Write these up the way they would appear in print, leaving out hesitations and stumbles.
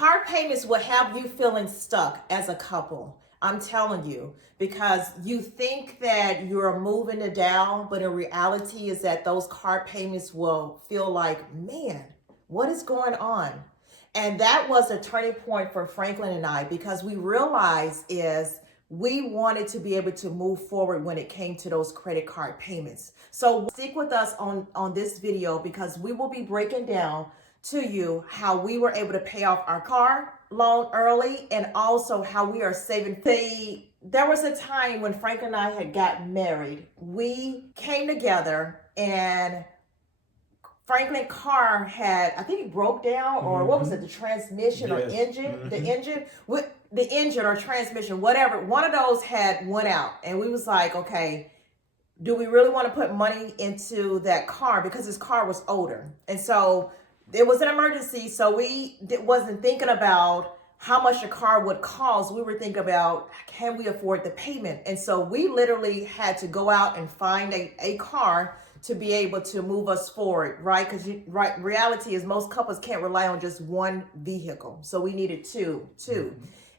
Car payments will have you feeling stuck as a couple. I'm telling you, because you think that you're moving it down, but in reality is that those car payments will feel like, man, what is going on? And that was a turning point for Franklin and I, because we realized is we wanted to be able to move forward when it came to those credit card payments. So stick with us on this video, because we will be breaking down to you how we were able to pay off our car loan early, and also how we are saving. There was a time when Frank and I had gotten married. We came together, and Franklin car had, I think it broke down, or what was it, the transmission or engine, the engine or transmission, whatever. One of those had went out, and we was like, okay, do we really want to put money into that car, because his car was older. And so it was an emergency, so we wasn't thinking about how much the car would cost. We were thinking about, can we afford the payment? And so we literally had to go out and find a car to be able to move us forward, right? Because reality is most couples can't rely on just one vehicle. So we needed two.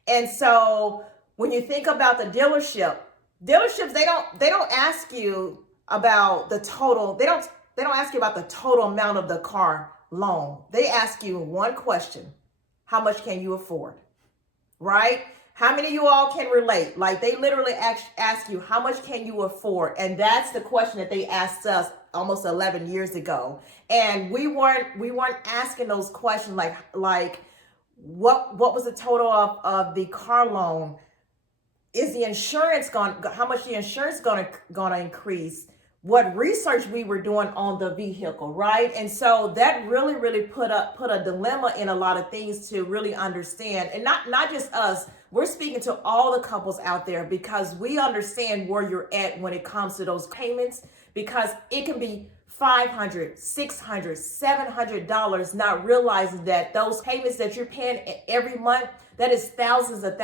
And so when you think about the dealerships, they don't ask you about the total. They don't ask you about the total amount of the car loan. They ask you one question: how much can you afford? Right? How many of you all can relate? Like, they literally ask you, how much can you afford? And that's the question that they asked us almost 11 years ago. And we weren't asking those questions like what was the total of the car loan? Is the insurance how much the insurance gonna increase? What research we were doing on the vehicle, right? And so that really put a dilemma in a lot of things to really understand. And not just us, we're speaking to all the couples out there, because we understand where you're at when it comes to those payments, because it can be $500, $600, $700, not realizing that those payments that you're paying every month, that is thousands of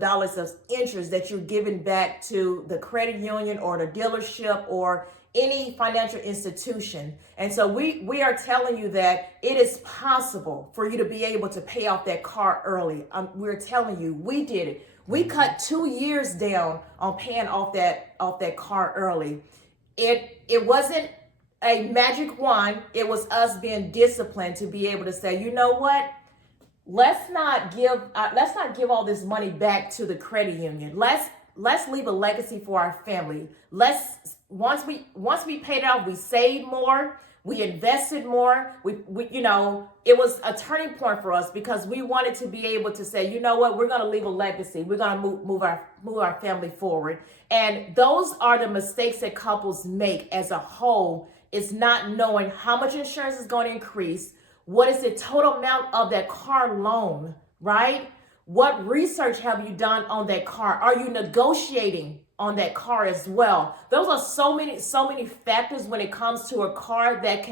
dollars of interest that you're giving back to the credit union or the dealership or any financial institution. And so we are telling you that it is possible for you to be able to pay off that car early. We're telling you, we did it. We cut 2 years down on paying off that car early. It wasn't a magic wand. It was us being disciplined to be able to say, you know what? Let's not give all this money back to the credit union. Let's leave a legacy for our family. Once we paid it off, we saved more, we invested more. We it was a turning point for us, because we wanted to be able to say, you know what, we're going to leave a legacy. We're going to move our family forward. And those are the mistakes that couples make as a whole, is not knowing how much insurance is going to increase. What is the total amount of that car loan, right? What research have you done on that car? Are you negotiating on that car as well? Those are so many factors when it comes to a car that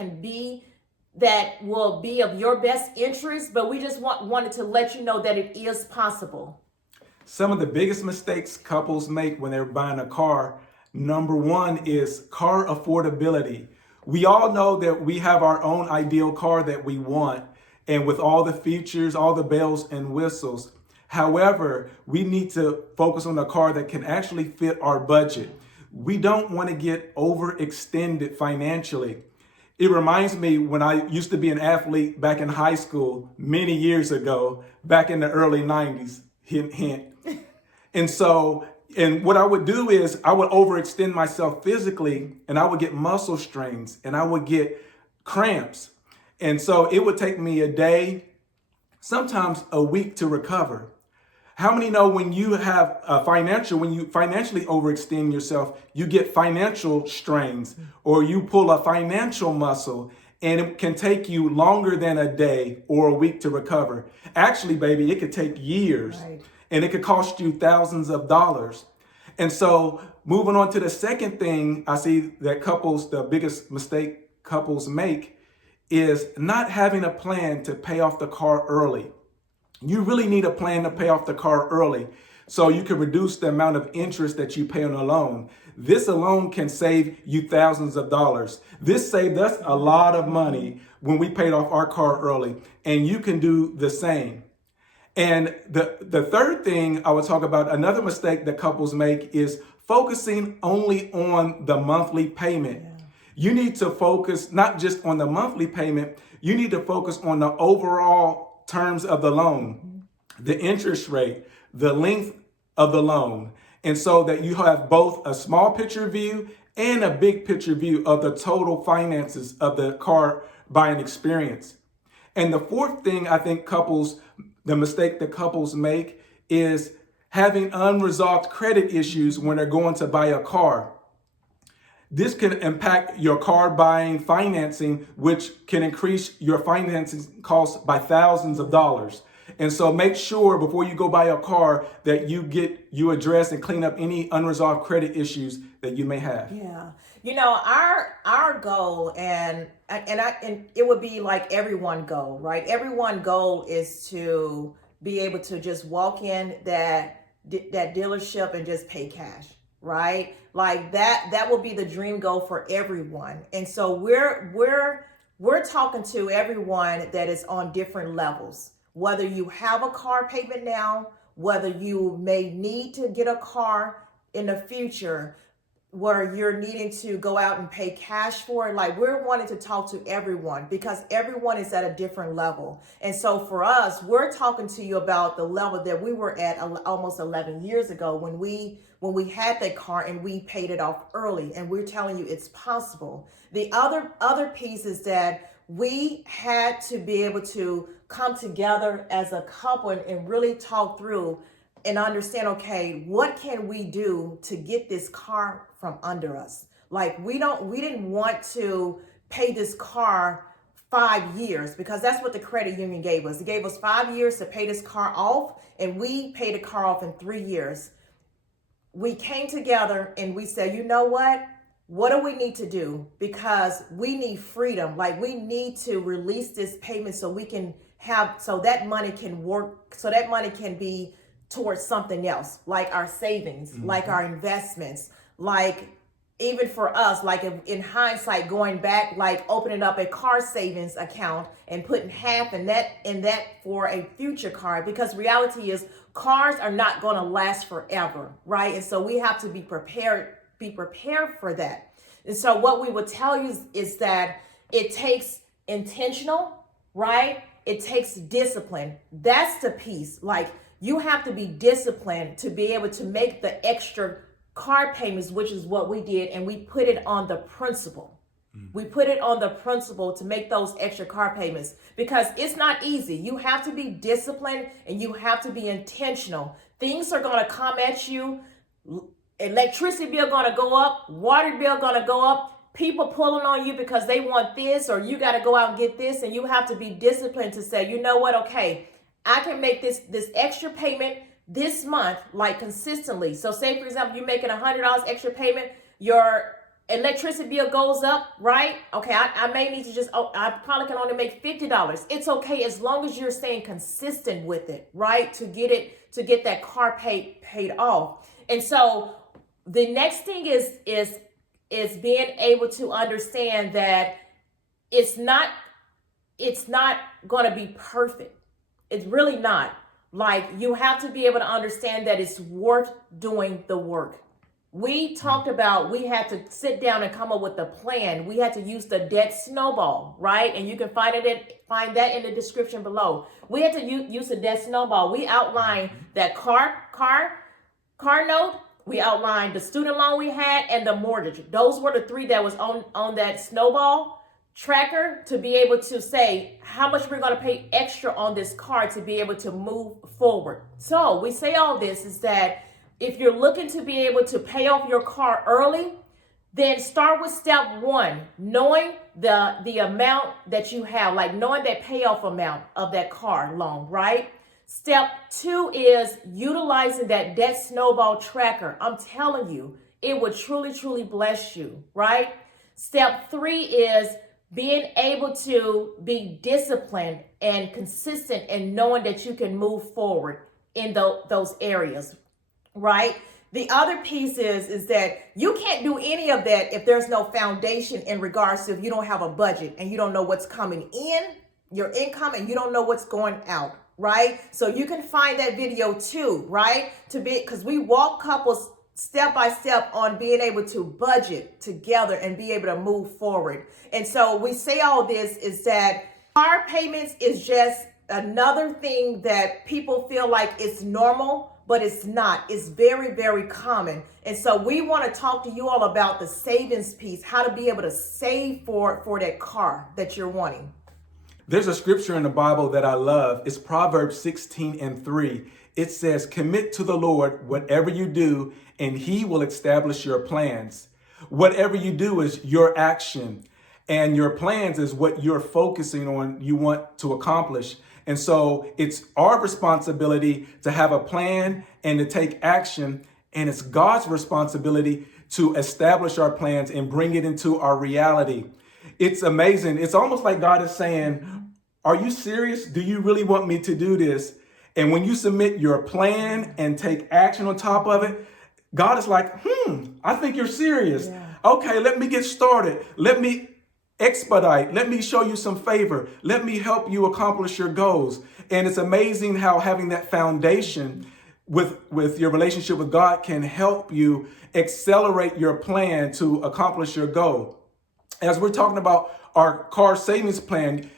will be of your best interest, but we just wanted to let you know that it is possible. Some of the biggest mistakes couples make when they're buying a car, number one is car affordability. We all know that we have our own ideal car that we want, and with all the features, all the bells and whistles. However, we need to focus on a car that can actually fit our budget. We don't want to get overextended financially. It reminds me when I used to be an athlete back in high school many years ago, back in the early 90s, hint, hint. And what I would do is I would overextend myself physically, and I would get muscle strains, and I would get cramps. And so it would take me a day, sometimes a week to recover. How many know when you have when you financially overextend yourself, you get financial strains, or you pull a financial muscle, and it can take you longer than a day or a week to recover. Actually, baby, it could take years. Right. And it could cost you thousands of dollars. And so moving on to the second thing I see that the biggest mistake couples make is not having a plan to pay off the car early. You really need a plan to pay off the car early so you can reduce the amount of interest that you pay on a loan. This alone can save you thousands of dollars. This saved us a lot of money when we paid off our car early, and you can do the same. And the third thing I would talk about, another mistake that couples make is focusing only on the monthly payment. Yeah. You need to focus not just on the monthly payment, you need to focus on the overall terms of the loan, the interest rate, the length of the loan. And so that you have both a small picture view and a big picture view of the total finances of the car buying experience. And the fourth thing I think the mistake that couples make is having unresolved credit issues when they're going to buy a car. This can impact your car buying financing, which can increase your financing costs by thousands of dollars. And so make sure before you go buy a car that you address and clean up any unresolved credit issues that you may have. Yeah. Our goal and it would be like everyone goal, right? Everyone goal is to be able to just walk in that dealership and just pay cash, right? Like that will be the dream goal for everyone. And so we're talking to everyone that is on different levels. Whether you have a car payment now, whether you may need to get a car in the future, where you're needing to go out and pay cash for it. Like, we're wanting to talk to everyone because everyone is at a different level. And so for us, we're talking to you about the level that we were at almost 11 years ago when we had that car and we paid it off early, and we're telling you it's possible. The other piece is that we had to be able to come together as a couple and really talk through and understand, okay, what can we do to get this car from under us? Like, we didn't want to pay this car 5 years, because that's what the credit union gave us. It gave us 5 years to pay this car off, and we paid the car off in 3 years. We came together and we said, you know what do we need to do? Because we need freedom. Like, we need to release this payment so we can so that money can work, so that money can be towards something else, like our savings, like our investments, like even for us, like in hindsight, going back, like opening up a car savings account and putting half in that for a future car, because reality is cars are not going to last forever, right? And so we have to be prepared for that. And so what we would tell you is that it takes intentional, right? It takes discipline. That's the piece. Like, you have to be disciplined to be able to make the extra car payments, which is what we did. And we put it on the principal. We put it on the principal to make those extra car payments, because it's not easy. You have to be disciplined and you have to be intentional. Things are going to come at you. Electricity bill going to go up, water bill going to go up, people pulling on you because they want this, or you got to go out and get this. And you have to be disciplined to say, you know what? Okay, I can make this extra payment this month, like consistently. So say, for example, you're making $100 extra payment, your electricity bill goes up, right? Okay, I may need to I probably can only make $50. It's okay as long as you're staying consistent with it, right? To get that car paid off. And so the next thing is being able to understand that it's not going to be perfect. It's really not. Like, you have to be able to understand that it's worth doing the work. We talked about, we had to sit down and come up with a plan. We had to use the debt snowball, right? And you can find that in the description below. We had to use the debt snowball. We outlined that car note. We outlined the student loan we had and the mortgage. Those were the three that was on that snowball tracker, to be able to say how much we're going to pay extra on this car to be able to move forward. So we say all this is that if you're looking to be able to pay off your car early, then start with step one, knowing the amount that you have, like knowing that payoff amount of that car loan, right? Step two is utilizing that debt snowball tracker. I'm telling you, it would truly, truly bless you, right? Step three is being able to be disciplined and consistent and knowing that you can move forward in those areas, right? The other piece is that you can't do any of that if there's no foundation in regards to if you don't have a budget and you don't know what's coming in, your income, and you don't know what's going out, right? So you can find that video too, right? Because we walk couples step by step on being able to budget together and be able to move forward. And so we say all this is that car payments is just another thing that people feel like it's normal, but it's not. It's very, very common. And so we want to talk to you all about the savings piece, how to be able to save for that car that you're wanting. There's a scripture in the Bible that I love. It's Proverbs 16:3. It says, commit to the Lord whatever you do, and he will establish your plans. Whatever you do is your action, and your plans is what you're focusing on, you want to accomplish. And so it's our responsibility to have a plan and to take action. And it's God's responsibility to establish our plans and bring it into our reality. It's amazing. It's almost like God is saying, are you serious? Do you really want me to do this? And when you submit your plan and take action on top of it, God is like, I think you're serious. Yeah. Okay, let me get started. Let me expedite. Let me show you some favor. Let me help you accomplish your goals. And it's amazing how having that foundation with your relationship with God can help you accelerate your plan to accomplish your goal. As we're talking about our car savings plan,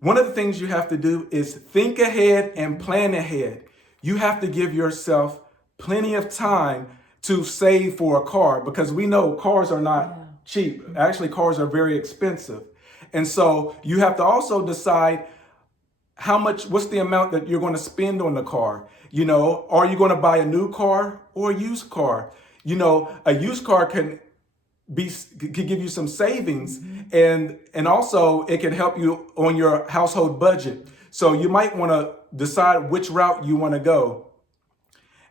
one of the things you have to do is think ahead and plan ahead. You have to give yourself plenty of time to save for a car, because we know cars are not cheap. Actually, cars are very expensive. And so you have to also decide what's the amount that you're going to spend on the car? Are you going to buy a new car or a used car? A used car can give you some savings, and also it can help you on your household budget. So you might want to decide which route you want to go.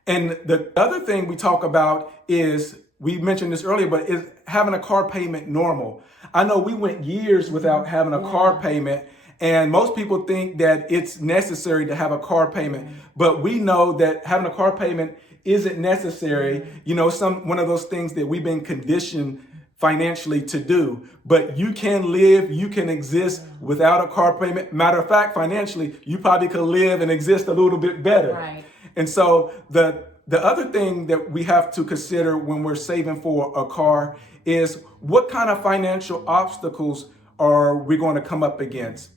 And the other thing we talk about is, we mentioned this earlier, but is having a car payment normal. I know we went years without having a car payment, and most people think that it's necessary to have a car payment, but we know that having a car payment isn't necessary. One of those things that we've been conditioned financially to do, but you can live, you can exist without a car payment. Matter of fact, financially, you probably could live and exist a little bit better. Right. And so the other thing that we have to consider when we're saving for a car is, what kind of financial obstacles are we going to come up against?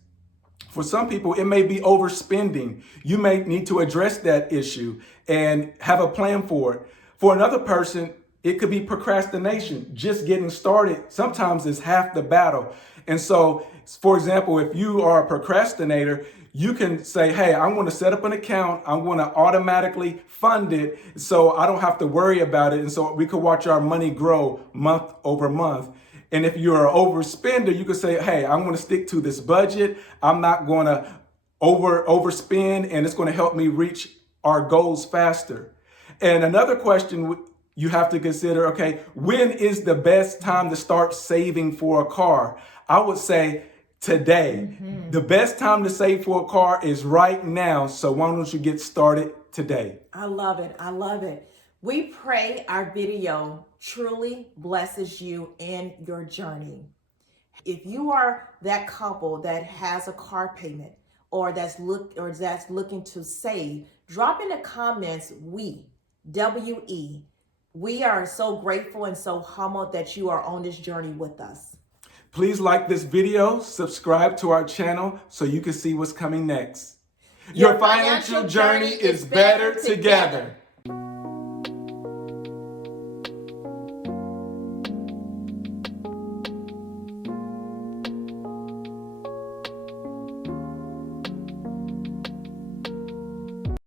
For some people, it may be overspending. You may need to address that issue and have a plan for it. For another person, it could be procrastination. Just getting started sometimes is half the battle. And so, for example, if you are a procrastinator, you can say, hey, I'm going to set up an account. I'm going to automatically fund it so I don't have to worry about it. And so we could watch our money grow month over month. And if you're an overspender, you could say, hey, I'm going to stick to this budget. I'm not going to overspend, and it's going to help me reach our goals faster. And another question you have to consider, okay, when is the best time to start saving for a car? I would say today. The best time to save for a car is right now. So why don't you get started today? I love it. I love it. We pray our video truly blesses you in your journey. If you are that couple that has a car payment or that's looking to save, drop in the comments WE. We are so grateful and so humbled that you are on this journey with us. Please like this video, subscribe to our channel so you can see what's coming next. Your financial journey is better together.